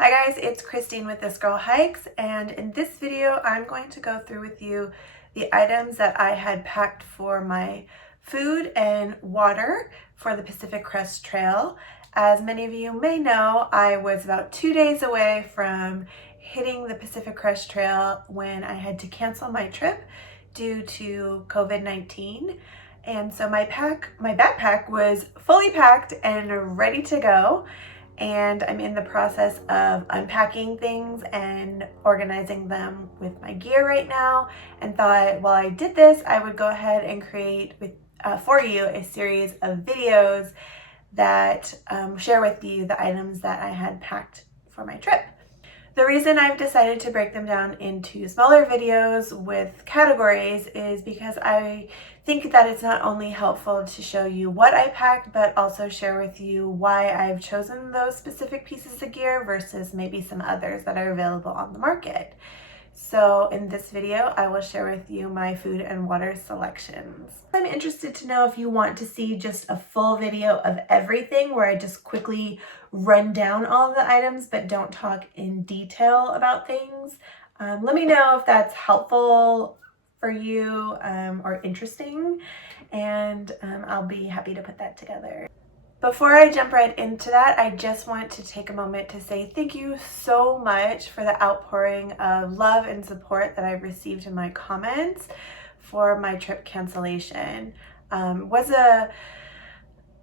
Hi guys, it's Christine with This Girl Hikes, and in this video I'm going to go through with you the items that I had packed for my food and water for the Pacific Crest Trail. As many of you may know, I was about 2 days away from hitting the Pacific Crest Trail when I had to cancel my trip due to COVID-19. And so my backpack was fully packed and ready to go. And I'm in the process of unpacking things and organizing them with my gear right now, and thought while I did this, I would go ahead and create for you a series of videos that share with you the items that I had packed for my trip. The reason I've decided to break them down into smaller videos with categories is because I think that it's not only helpful to show you what I packed, but also share with you why I've chosen those specific pieces of gear versus maybe some others that are available on the market. So in this video, I will share with you my food and water selections. I'm interested to know if you want to see just a full video of everything where I just quickly run down all the items but don't talk in detail about things. Let me know if that's helpful for you or interesting, and I'll be happy to put that together. Before I jump right into that, I just want to take a moment to say thank you so much for the outpouring of love and support that I've received in my comments for my trip cancellation. Was a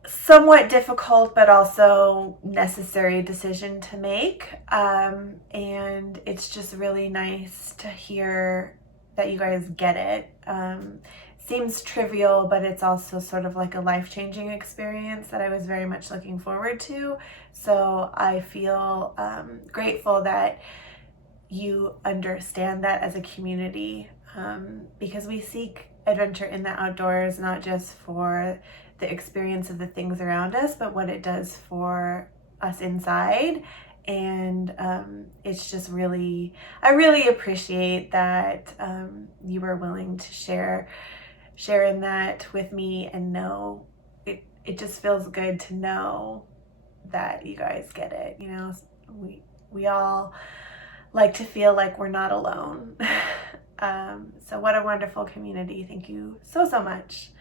somewhat difficult but also necessary decision to make, and it's just really nice to hear that you guys get it. Seems trivial, but it's also sort of like a life-changing experience that I was very much looking forward to. So I feel grateful that you understand that as a community, because we seek adventure in the outdoors, not just for the experience of the things around us, but what it does for us inside. And it's just really, I really appreciate that you were willing to share in that with me, and know it just feels good to know that you guys get it. You know, we all like to feel like we're not alone. So what a wonderful community. Thank you so much.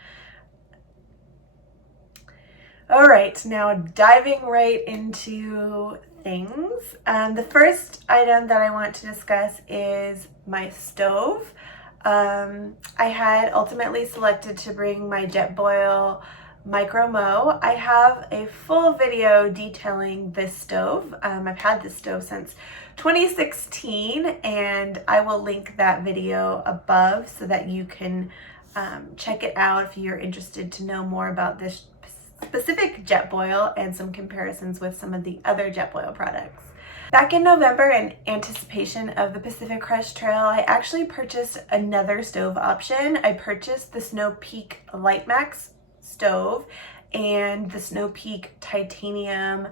All right, now diving right into things. The first item that I want to discuss is my stove. I had ultimately selected to bring my Jetboil MicroMo. I have a full video detailing this stove. I've had this stove since 2016, and I will link that video above so that you can check it out if you're interested to know more about this specific Jetboil and some comparisons with some of the other Jetboil products. Back in November, in anticipation of the Pacific Crest Trail, I actually purchased another stove option. I purchased the Snow Peak LightMax stove and the Snow Peak titanium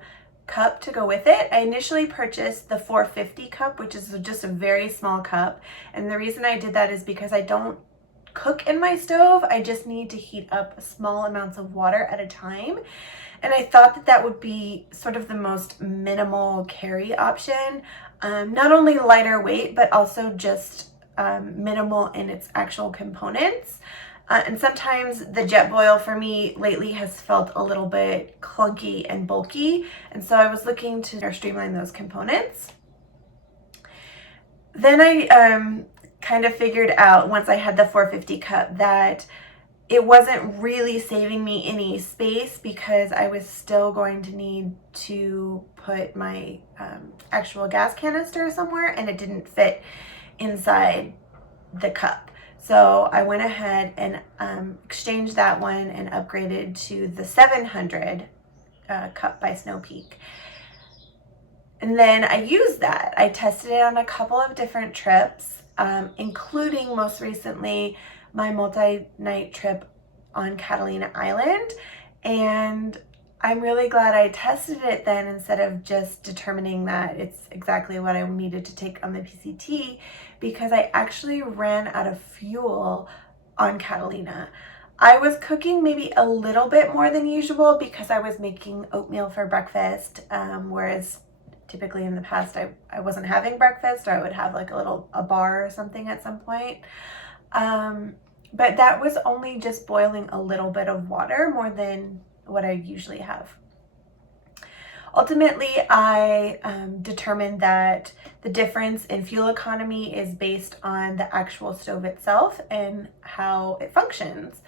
cup to go with it. I initially purchased the 450 cup, which is just a very small cup. And the reason I did that is because I don't cook in my stove. I just need to heat up small amounts of water at a time. And I thought that that would be sort of the most minimal carry option. Not only lighter weight, but also just minimal in its actual components. And sometimes the Jetboil for me lately has felt a little bit clunky and bulky. And so I was looking to streamline those components. Then I kind of figured out, once I had the 450 cup, that it wasn't really saving me any space because I was still going to need to put my actual gas canister somewhere, and it didn't fit inside the cup. So I went ahead and exchanged that one and upgraded to the 700 cup by Snow Peak. And then I used that. I tested it on a couple of different trips, including most recently my multi-night trip on Catalina Island. And I'm really glad I tested it then, instead of just determining that it's exactly what I needed to take on the PCT, because I actually ran out of fuel on Catalina. I was cooking maybe a little bit more than usual because I was making oatmeal for breakfast, whereas typically in the past I wasn't having breakfast, or I would have like a bar or something at some point. But that was only just boiling a little bit of water more than what I usually have. Ultimately, I determined that the difference in fuel economy is based on the actual stove itself and how it functions.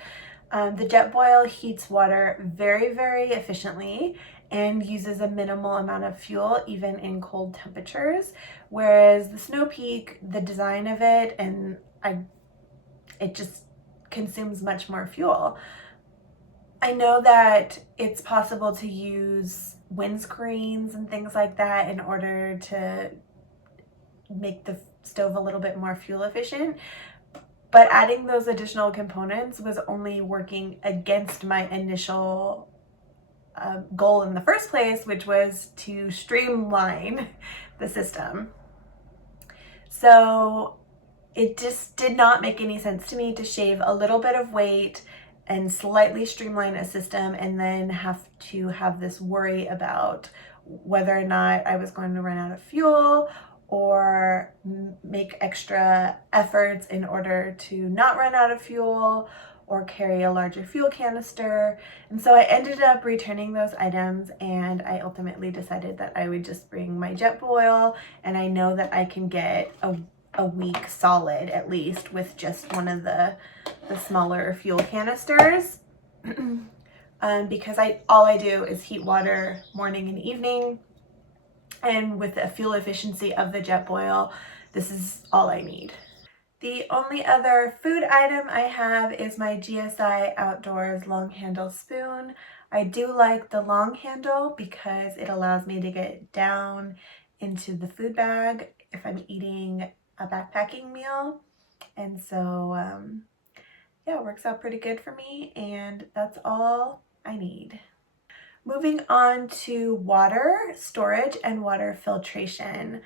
The Jetboil heats water very, very efficiently and uses a minimal amount of fuel even in cold temperatures, whereas the Snow Peak, the design of it, and it just consumes much more fuel. I know that it's possible to use windscreens and things like that in order to make the stove a little bit more fuel efficient, but adding those additional components was only working against my initial goal in the first place, which was to streamline the system. So it just did not make any sense to me to shave a little bit of weight and slightly streamline a system and then have to have this worry about whether or not I was going to run out of fuel or make extra efforts in order to not run out of fuel or carry a larger fuel canister. And so I ended up returning those items, and I ultimately decided that I would just bring my Jetboil, and I know that I can get a week solid at least with just one of the smaller fuel canisters. Because all I do is heat water morning and evening, and with the fuel efficiency of the Jetboil, this is all I need. The only other food item I have is my GSI Outdoors long handle spoon. I do like the long handle because it allows me to get down into the food bag if I'm eating a backpacking meal, and so yeah, it works out pretty good for me, and that's all I need. Moving on to water storage and water filtration.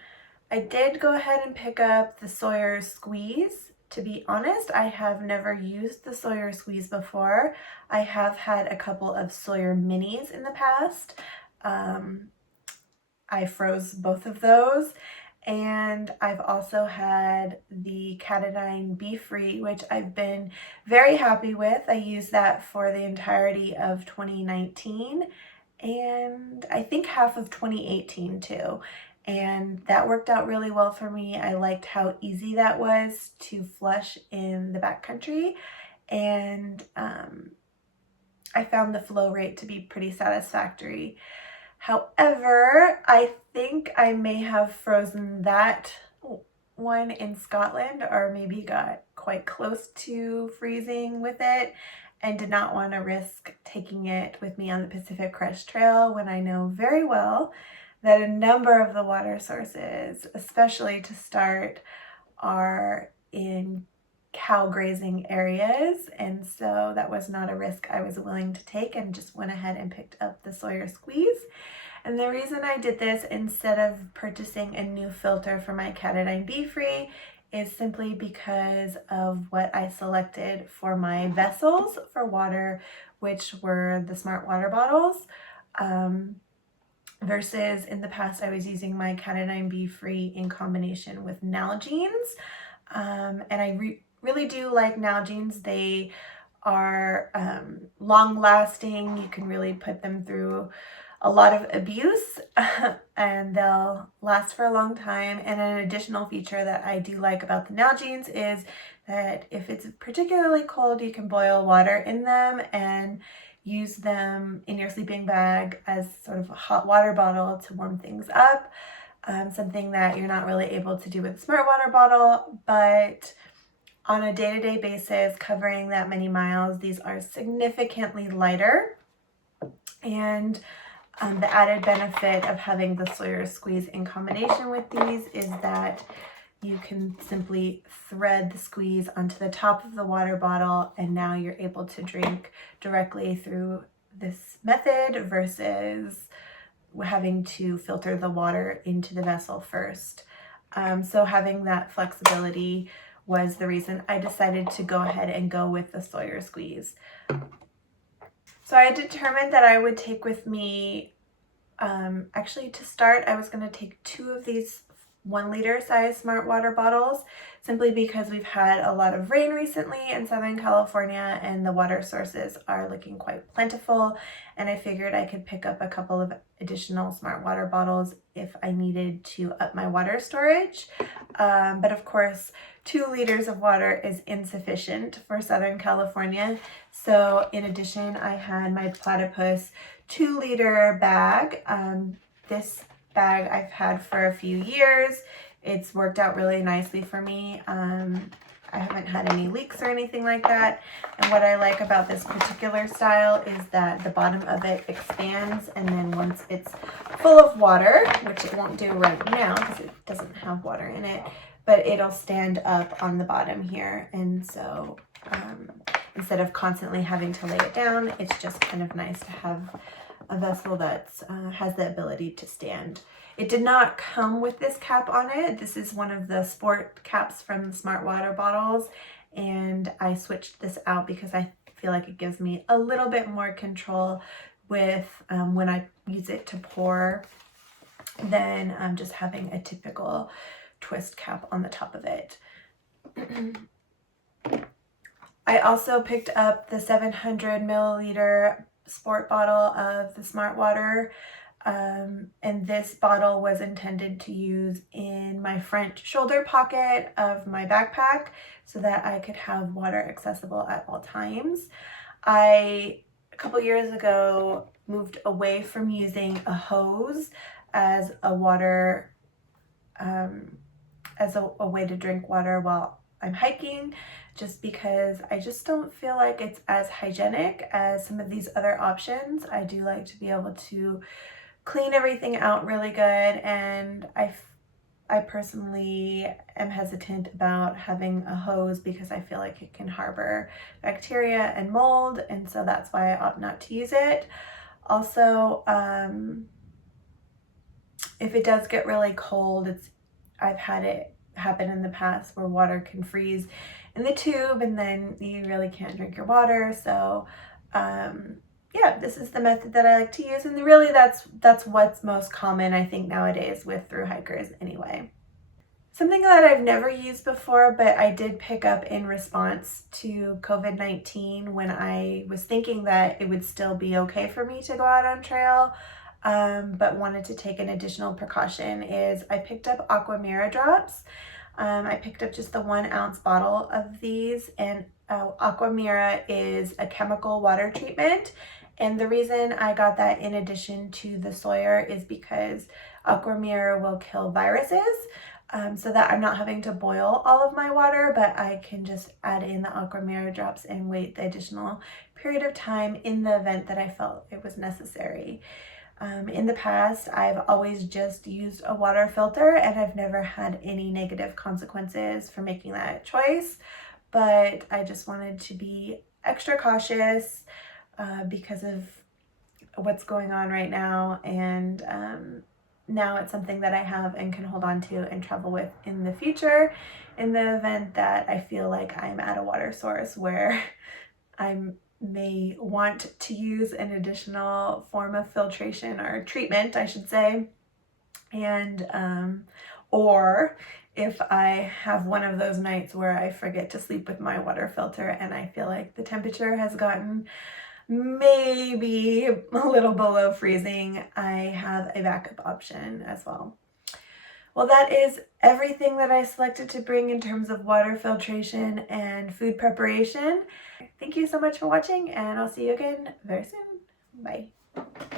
I did go ahead and pick up the Sawyer Squeeze. To be honest, I have never used the Sawyer Squeeze before. I have had a couple of Sawyer Minis in the past. I froze both of those, and I've also had the Katadyn Be-Free, which I've been very happy with. I used that for the entirety of 2019 and I think half of 2018 too. And that worked out really well for me. I liked how easy that was to flush in the backcountry, and I found the flow rate to be pretty satisfactory. However, I think I may have frozen that one in Scotland, or maybe got quite close to freezing with it, and did not want to risk taking it with me on the Pacific Crest Trail when I know very well that a number of the water sources, especially to start, are in cow grazing areas, and so that was not a risk I was willing to take, and just went ahead and picked up the Sawyer Squeeze. And the reason I did this instead of purchasing a new filter for my Katadyn Be-Free is simply because of what I selected for my vessels for water, which were the smart water bottles, versus in the past I was using my Katadyn Be-Free in combination with Nalgene's. And I really do like Nalgene's. They are long lasting. You can really put them through a lot of abuse and they'll last for a long time. And an additional feature that I do like about the Nalgene's is that if it's particularly cold, you can boil water in them and use them in your sleeping bag as sort of a hot water bottle to warm things up. Something that you're not really able to do with a smart water bottle, but on a day-to-day basis, covering that many miles, these are significantly lighter. And the added benefit of having the Sawyer Squeeze in combination with these is that you can simply thread the squeeze onto the top of the water bottle, and now you're able to drink directly through this method versus having to filter the water into the vessel first. So having that flexibility was the reason I decided to go ahead and go with the Sawyer Squeeze. So I determined that I would take with me Actually, to start, I was going to take 2 of these 1-liter size smart water bottles, simply because we've had a lot of rain recently in Southern California and the water sources are looking quite plentiful, and I figured I could pick up a couple of additional smart water bottles if I needed to up my water storage. But of course, 2 liters of water is insufficient for Southern California. So in addition, I had my Platypus 2-liter bag. This bag I've had for a few years. It's worked out really nicely for me. I haven't had any leaks or anything like that. And what I like about this particular style is that the bottom of it expands, and then once it's full of water, which it won't do right now because it doesn't have water in it, but it'll stand up on the bottom here. And so instead of constantly having to lay it down, it's just kind of nice to have a vessel that has the ability to stand. It did not come with this cap on it. This is one of the sport caps from the smart water bottles, and I switched this out because I feel like it gives me a little bit more control with when I use it to pour than just having a typical twist cap on the top of it. I also picked up the 700 milliliter sport bottle of the smart water, and this bottle was intended to use in my front shoulder pocket of my backpack so that I could have water accessible at all times. A couple years ago, moved away from using a hose as a water as a way to drink water while I'm hiking, just because I just don't feel like it's as hygienic as some of these other options. I do like to be able to clean everything out really good, and I personally am hesitant about having a hose because I feel like it can harbor bacteria and mold, and so that's why I opt not to use it. Also, if it does get really cold, I've had it happen in the past where water can freeze in the tube and then you really can't drink your water. So yeah, this is the method that I like to use, and really that's what's most common, I think, nowadays with thru hikers anyway. Something that I've never used before, but I did pick up in response to COVID-19 when I was thinking that it would still be okay for me to go out on trail, but wanted to take an additional precaution, is I picked up Aquamira drops. I picked up just the 1 ounce bottle of these, and Aquamira is a chemical water treatment. And the reason I got that in addition to the Sawyer is because Aquamira will kill viruses, so that I'm not having to boil all of my water, but I can just add in the Aquamira drops and wait the additional period of time in the event that I felt it was necessary. In the past, I've always just used a water filter, and I've never had any negative consequences for making that choice, but I just wanted to be extra cautious because of what's going on right now, and now it's something that I have and can hold on to and travel with in the future in the event that I feel like I'm at a water source where I may want to use an additional form of filtration or treatment, I should say, and or if I have one of those nights where I forget to sleep with my water filter and I feel like the temperature has gotten maybe a little below freezing, I have a backup option as well. Well, that is everything that I selected to bring in terms of water filtration and food preparation. Thank you so much for watching, and I'll see you again very soon. Bye.